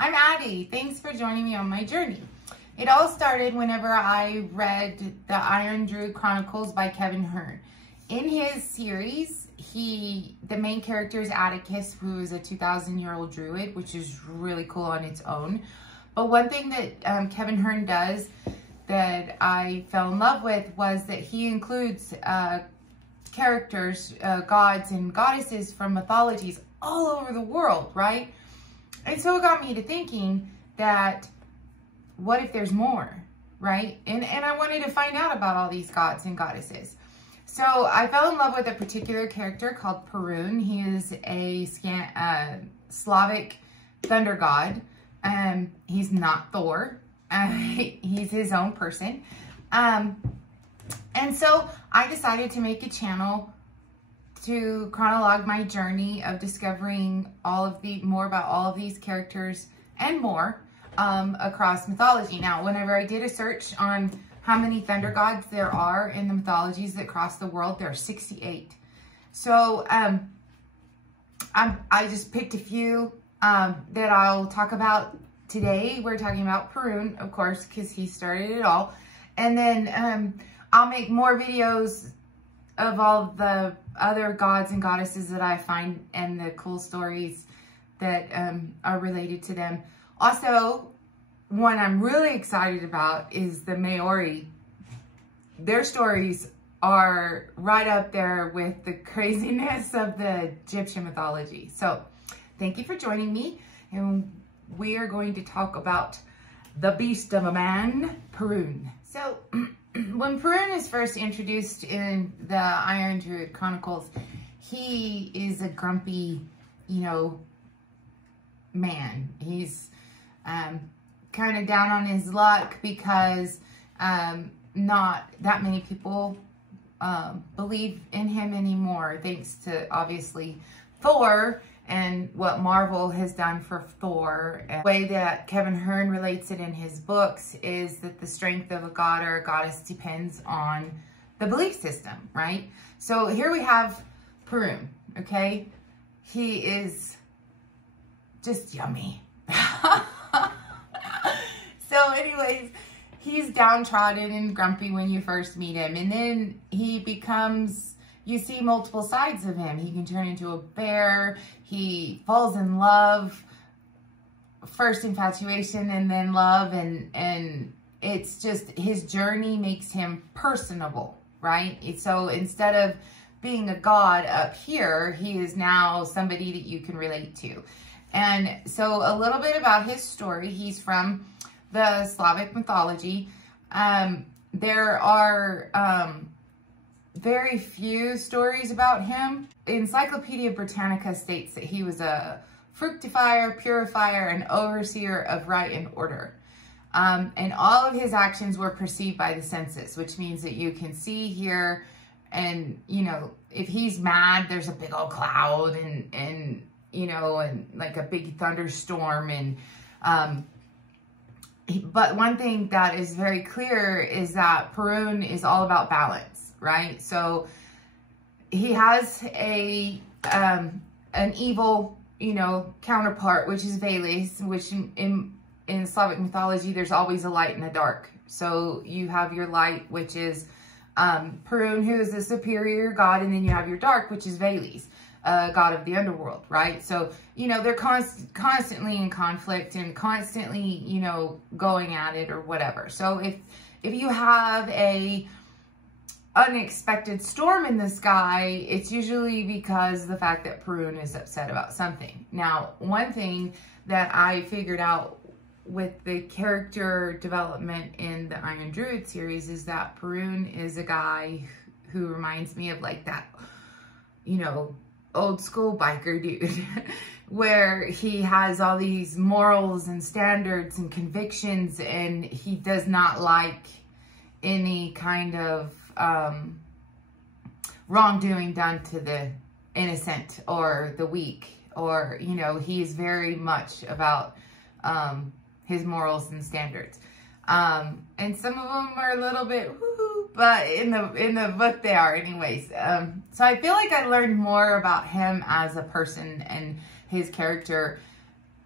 I'm Addie. Thanks for joining me on my journey. It all started whenever I read the Iron Druid Chronicles by Kevin Hearn. In his series, the main character is Atticus, who is a 2,000-year-old druid, which is really cool on its own. But one thing that Kevin Hearn does that I fell in love with was that he includes characters, gods and goddesses from mythologies all over the world, right? And so it got me to thinking that what if there's more, right? And I wanted to find out about all these gods and goddesses. So I fell in love with a particular character called Perun. He is a Slavic thunder god. He's not Thor. He's his own person. And so I decided to make a channel to chronologue my journey of discovering more about all of these characters and more across mythology. Now, whenever I did a search on how many thunder gods there are in the mythologies that cross the world, there are 68. So I just picked a few that I'll talk about today. We're talking about Perun, of course, because he started it all. And then I'll make more videos of all the other gods and goddesses that I find and the cool stories that are related to them. Also, one I'm really excited about is the Maori. Their stories are right up there with the craziness of the Egyptian mythology. So thank you for joining me, and we are going to talk about the beast of a man, Perun. So when Perun is first introduced in the Iron Druid Chronicles, he is a grumpy, man. He's kind of down on his luck because not that many people believe in him anymore, thanks to obviously Thor and what Marvel has done for Thor. And the way that Kevin Hearn relates it in his books is that the strength of a god or a goddess depends on the belief system, right? So here we have Perun, okay? He is just yummy. So anyways, he's downtrodden and grumpy when you first meet him. And then he becomes, you see multiple sides of him. He can turn into a bear. He falls in love, first infatuation and then love. And it's just, his journey makes him personable, right? So instead of being a god up here, he is now somebody that you can relate to. And so a little bit about his story. He's from the Slavic mythology. There are very few stories about him. Encyclopedia Britannica states that he was a fructifier, purifier, and overseer of right and order. And all of his actions were perceived by the senses, which means that you can see, hear, and, if he's mad, there's a big old cloud and like a big thunderstorm. And, but one thing that is very clear is that Perun is all about balance, right? So he has an evil, counterpart, which is Veles, which in Slavic mythology, there's always a light and a dark. So you have your light, which is Perun, who is the superior god, and then you have your dark, which is Veles, god of the underworld, right? So, they're constantly in conflict and constantly, going at it or whatever. So if you have a unexpected storm in the sky, it's usually because of the fact that Perun is upset about something. Now, one thing that I figured out with the character development in the Iron Druid series is that Perun is a guy who reminds me of like that, old school biker dude where he has all these morals and standards and convictions, and he does not like any kind of wrongdoing done to the innocent or the weak, or he's very much about his morals and standards. And some of them are a little bit woo-hoo, but in the book they are anyways. So I feel like I learned more about him as a person and his character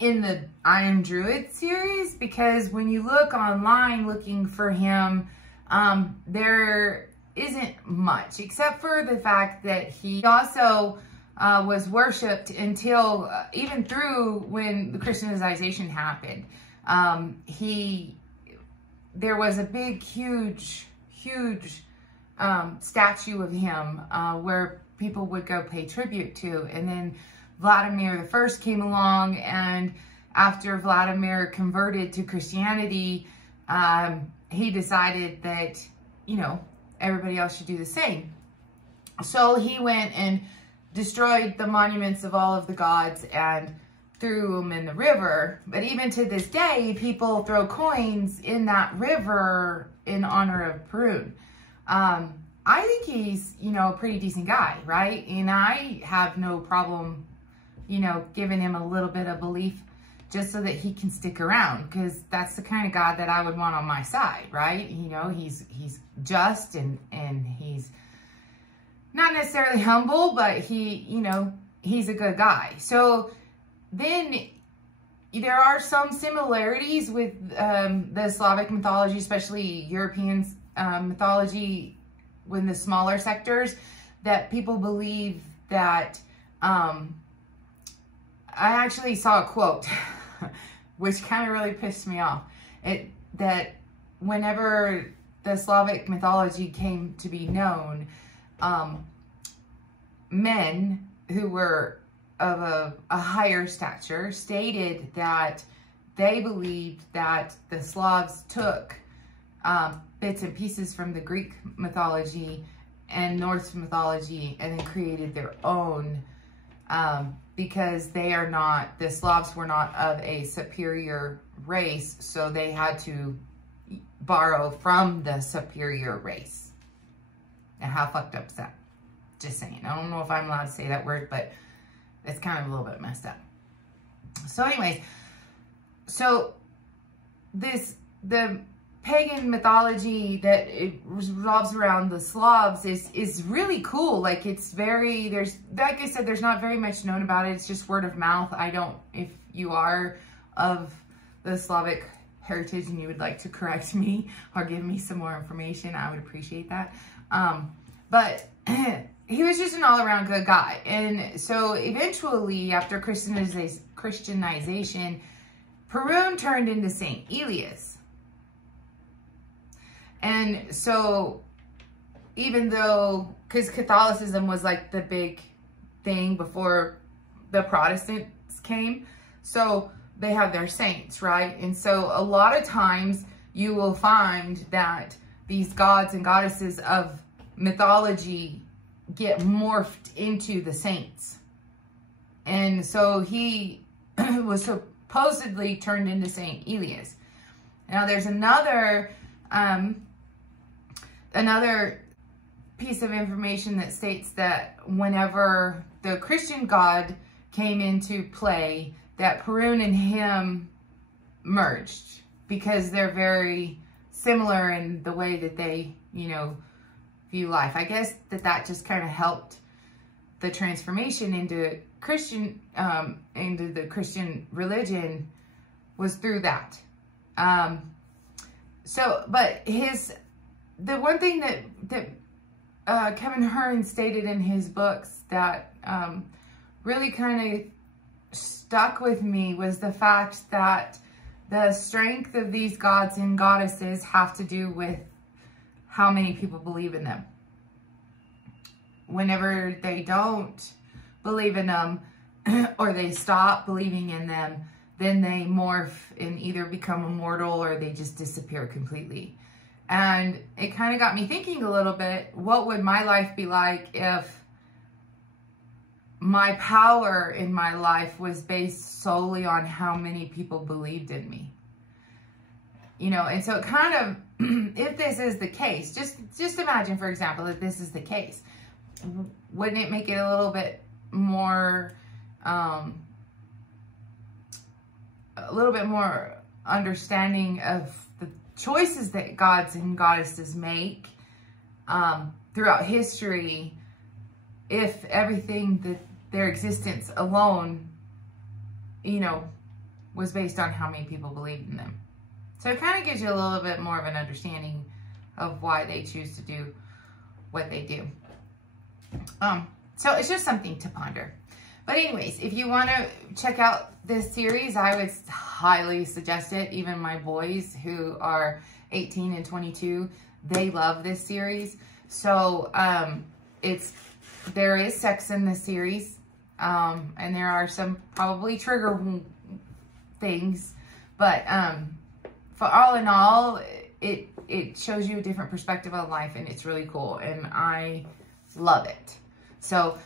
in the I Am Druid series, because when you look online looking for him, there isn't much, except for the fact that he also was worshipped until even through when the Christianization happened. There was a big, huge statue of him where people would go pay tribute to. And then Vladimir I came along, and after Vladimir converted to Christianity, he decided that, you know, everybody else should do the same. So he went and destroyed the monuments of all of the gods and threw them in the river. But even to this day, people throw coins in that river in honor of Perun. I think he's, you know, a pretty decent guy, right? And I have no problem, you know, giving him a little bit of belief just so that he can stick around, because that's the kind of God that I would want on my side, right? You know, he's just and he's not necessarily humble, but he, you know, he's a good guy. So then there are some similarities with the Slavic mythology, especially European mythology, in the smaller sectors, that people believe that, I actually saw a quote, which kind of really pissed me off, that whenever the Slavic mythology came to be known, men who were of a higher stature stated that they believed that the Slavs took bits and pieces from the Greek mythology and Norse mythology and then created their own, because the Slavs were not of a superior race, so they had to borrow from the superior race. And how fucked up is that? Just saying. I don't know if I'm allowed to say that word, but it's kind of a little bit messed up. So anyways, so the pagan mythology that it revolves around the Slavs is really cool. Like, it's very, like I said, there's not very much known about it. It's just word of mouth. If you are of the Slavic heritage and you would like to correct me or give me some more information, I would appreciate that. But he was just an all-around good guy. And so eventually, after Christianization, Perun turned into Saint Elias. And so, even though, because Catholicism was like the big thing before the Protestants came, so they have their saints, right? And so a lot of times you will find that these gods and goddesses of mythology get morphed into the saints. And so he was supposedly turned into Saint Elias. Now there's another piece of information that states that whenever the Christian God came into play, that Perun and him merged, because they're very similar in the way that they, you know, view life. I guess that just kind of helped the transformation into the Christian religion was through that. But the one thing that Kevin Hearn stated in his books that really kind of stuck with me was the fact that the strength of these gods and goddesses have to do with how many people believe in them. Whenever they don't believe in them or they stop believing in them, then they morph and either become immortal or they just disappear completely. And it kind of got me thinking a little bit, what would my life be like if my power in my life was based solely on how many people believed in me? You know, and so it kind of, if this is the case, just imagine, for example, that this is the case. Wouldn't it make it a little bit more, understanding of the choices that gods and goddesses make throughout history, if everything that their existence alone, you know, was based on how many people believed in them. So it kind of gives you a little bit more of an understanding of why they choose to do what they do. So it's just something to ponder. But anyways, if you want to check out this series, I would highly suggest it. Even my boys who are 18 and 22, they love this series. So there is sex in this series, and there are some probably trigger things, but for all in all, it shows you a different perspective on life, and it's really cool, and I love it. So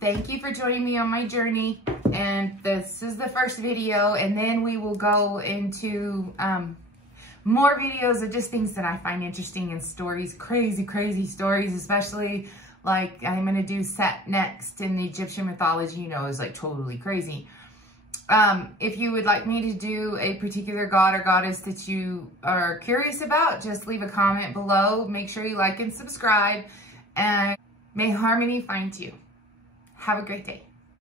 thank you for joining me on my journey, and this is the first video, and then we will go into more videos of just things that I find interesting and stories, crazy stories, especially like I'm going to do Set next in the Egyptian mythology, you know, is like totally crazy. If you would like me to do a particular god or goddess that you are curious about, just leave a comment below. Make sure you like and subscribe, and may harmony find you. Have a great day.